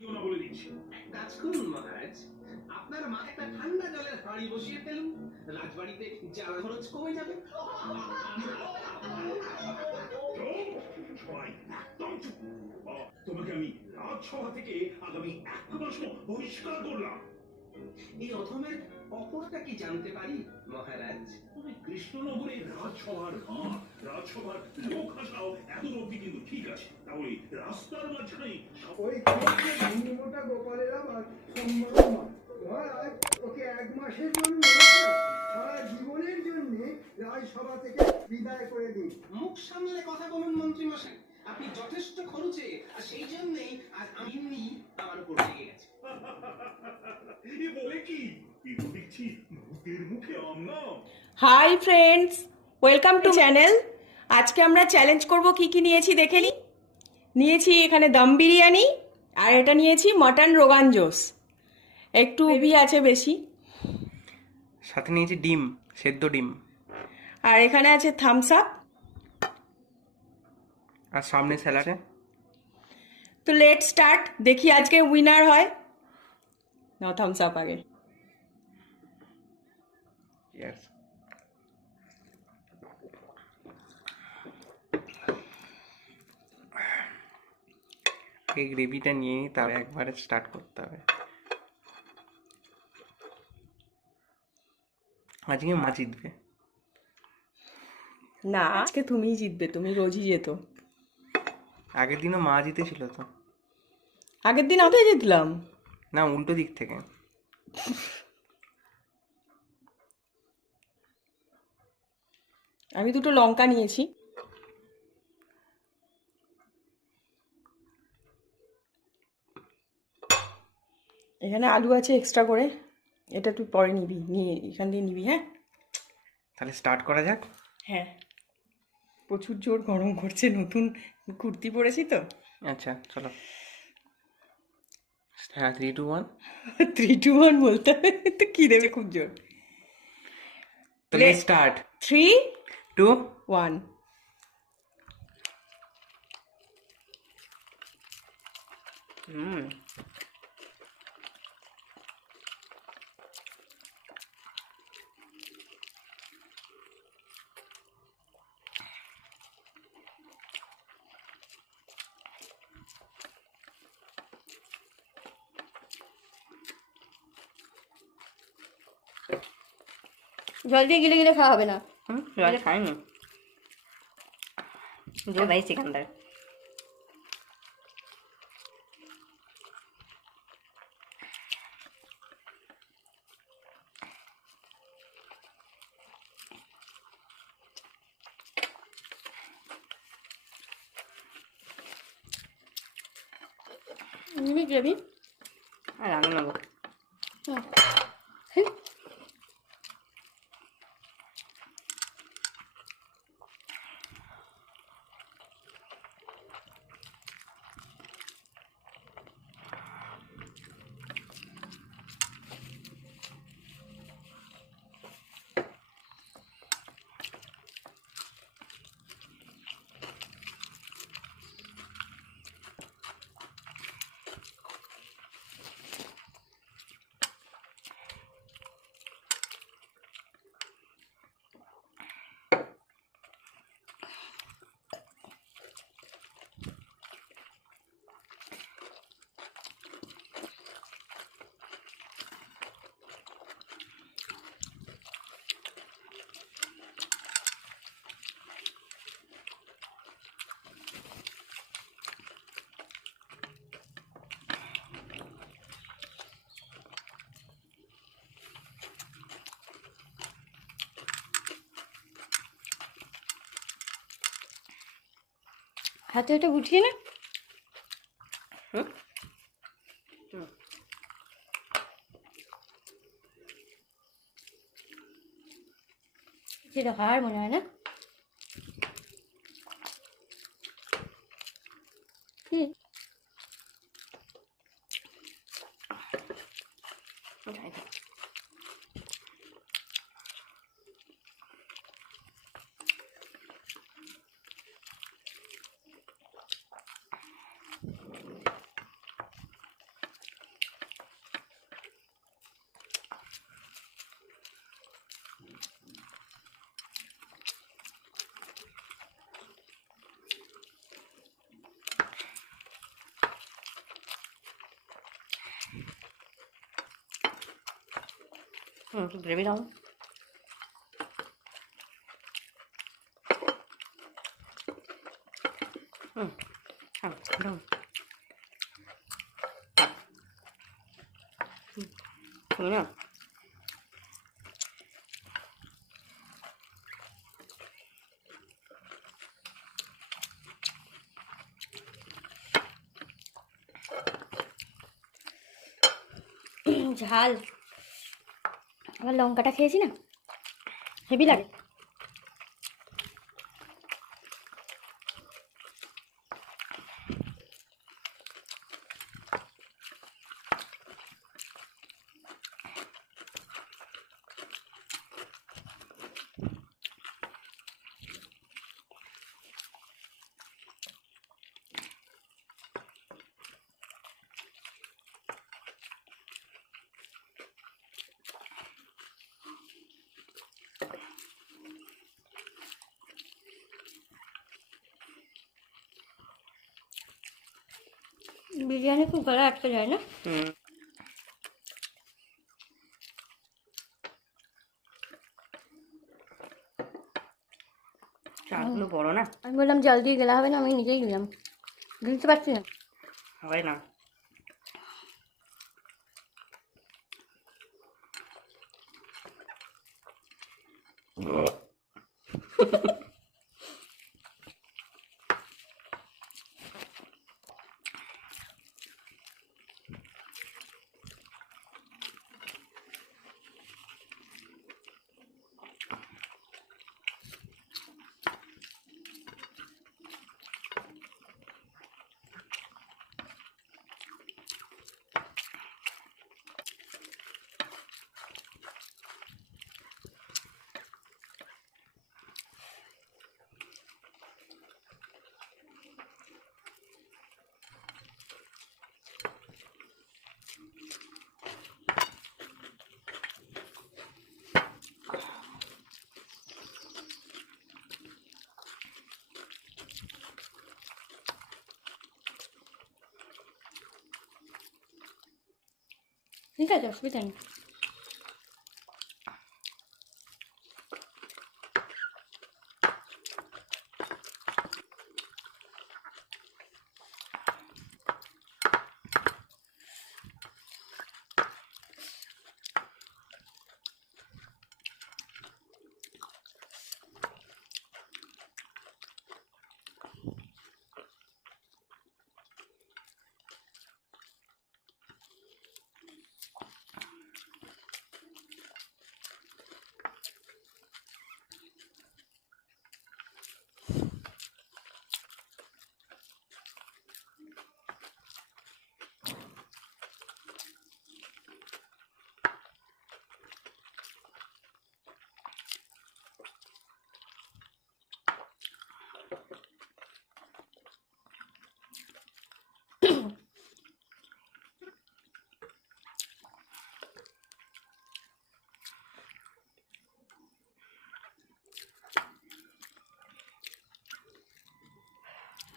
বলে দিচ্ছি, কাজ করুন মহারাজ, আপনার মাথায় একটা ঠান্ডা জলের হাঁড়ি বসিয়ে ফেলুন, রাজবাড়িতে জ্বাল খরচ কমে যাবে। সবাই একদম চুপ। তোমাকে আমি রাজসভা থেকে আগামী 1 মাস বহিষ্কার করলাম। এই অধমের অপরটা কি জানতে পারি মহারাজ? তুমি কৃষ্ণনগরের রাজসভার রাজসভার লোক হাসাও এত অব্দি কিন্তু ঠিক আছে, তাহলে রাস্তার মাঝখানে ওই মোটা গোপালের আবার মহারাজ ওকে 1 মাসের জন্য সারা জীবনের জন্য রাজসভা থেকে বিদায় করে দিন। মুখ সামলে কথা বলুন মন্ত্রী মশাই, আপনি যথেষ্ট খরচে, আর সেই জন্যই আজ আমি আমার উপর রেগে গেছে। এ বলে কি দেখছি ভূতের মুখে আমনা। Hi friends, welcome to channel. আজকে আমরা চ্যালেঞ্জ করব কি কি নিয়েছি দেখে নিয়েছি এখানে দম বিরিয়ানি, আর এটা নিয়েছি মটন রোগান জোস, একটু হেভি আছে বেশি, সাথে নিয়েছি ডিম, সেদ্ধ ডিম, আর এখানে আছে থামস আপ, আর সামনে স্যালাড। তো লেট স্টার্ট, দেখি আজকে উইনার হয়। নাও থামস আপ আগে। Yes. এই গ্রেভিটা নিয়ে নিই, তার একবারে স্টার্ট করতে হবে। আজকে মা জিতবে না, আজকে তুমিই জিতবে, তুমি রোজই যেত। আগের দিনও মা জিতেছিল তো। আগের দিন আমি জিতলাম না, উল্টো দিক থেকে। আমি 2টো লঙ্কা নিয়েছি। এখানে আলু আছে এক্সট্রা করে, এটা তুই পরে নিবি, নিয়ে এখান দিয়ে নিবি। হ্যাঁ, তাহলে স্টার্ট করা যাক। হ্যাঁ, প্রচুর জোর গরম করছে, নতুন কুর্তি পরেছি তো। আচ্ছা চলো, হ্যাঁ 3, 2, 1। 3, 2, 1 বলতে হবে তো, কি দেবে খুব জোর। তাহলে স্টার্ট। 3, 2, 1। জল দিয়ে গিলে গিলে খাওয়া হবে না। জল খাইনি, জল ভাই সেখানটায়। নিবি গ্রেভি? আর আমি নেবো। হাতে একটা গুছিয়ে না। সেটা হার মনে হয় না। একটু গ্রেভি দাও। দাও। না ঝাল, আবার লঙ্কাটা খেয়েছি না, হেভি লাগে। বিরিয়ানি খুব গলা আটকে যায় না? চালগুলো বড় না, আমি বললাম জল দিয়ে গেলা হবে না, আমি নিজেই দিলাম, দিতে পারছি না। হয় না। ঠিক আছে, অসুবিধা নেই।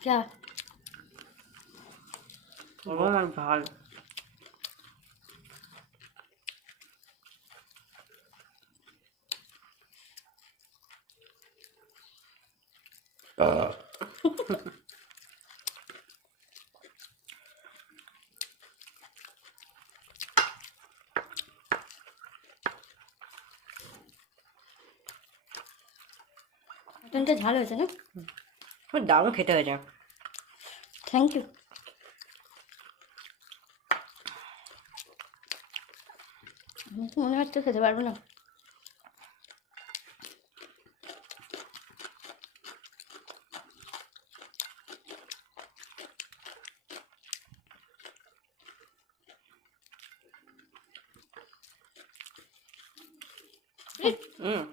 যা গরম আর ঝাল। মটনটা ঝাল হয়েছে না? খুব দারুণ খেতে হয়েছে। Thank you. আমি তো মনে হচ্ছে খেতে পারবো না। হুম।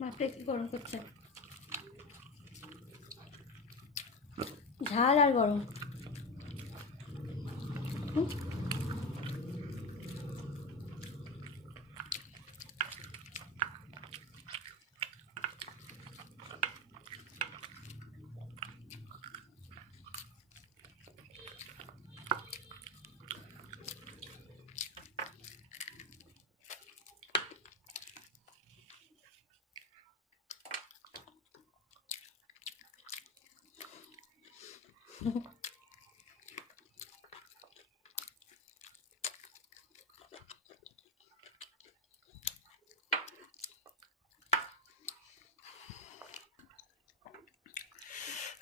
বাপরে কি গরম করছে, ঝাল আর গরম।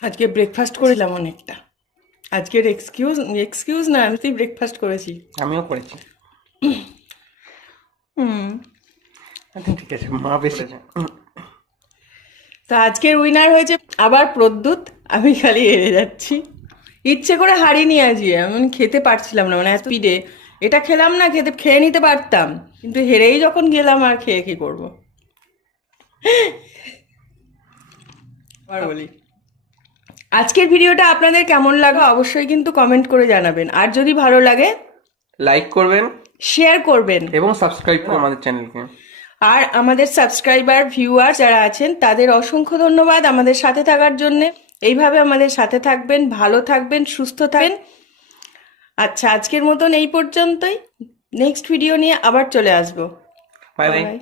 আজকে ব্রেকফাস্ট করেছিলাম অনেকটা। আজকের এক্সকিউজ না, আমি তুই ব্রেকফাস্ট করেছি। আমিও করেছি। হুম। আচ্ছা, ঠিক আছে, মা বেশি তো আজকের উইনার হয়েছে আবার প্রদ্যুৎ। আমি খালি হেরে যাচ্ছি, ইচ্ছে করে হারিনি আজকে। আমি খেতে পারছিলাম না, মানে এত স্পিডে এটা খেলাম না, খেয়ে নিতে পারতাম, কিন্তু হেরেই যখন গেলাম আর খেয়ে কি করবো। আবার বলি, আজকের ভিডিওটা আপনাদের কেমন লাগলো অবশ্যই কিন্তু কমেন্ট করে জানাবেন, আর যদি ভালো লাগে লাইক করবেন, শেয়ার করবেন এবং সাবস্ক্রাইব করুন আমাদের চ্যানেলকে। আর আমাদের সাবস্ক্রাইবার ভিউয়ার যারা আছেন তাদের অসংখ্য ধন্যবাদ আমাদের সাথে থাকার জন্য। এইভাবে আমাদের সাথে থাকবেন, ভালো থাকবেন, সুস্থ থাকবেন। আচ্ছা, আজকের মতন এই পর্যন্তই। নেক্সট ভিডিও নিয়ে আবার চলে আসবো। Bye bye. বাই।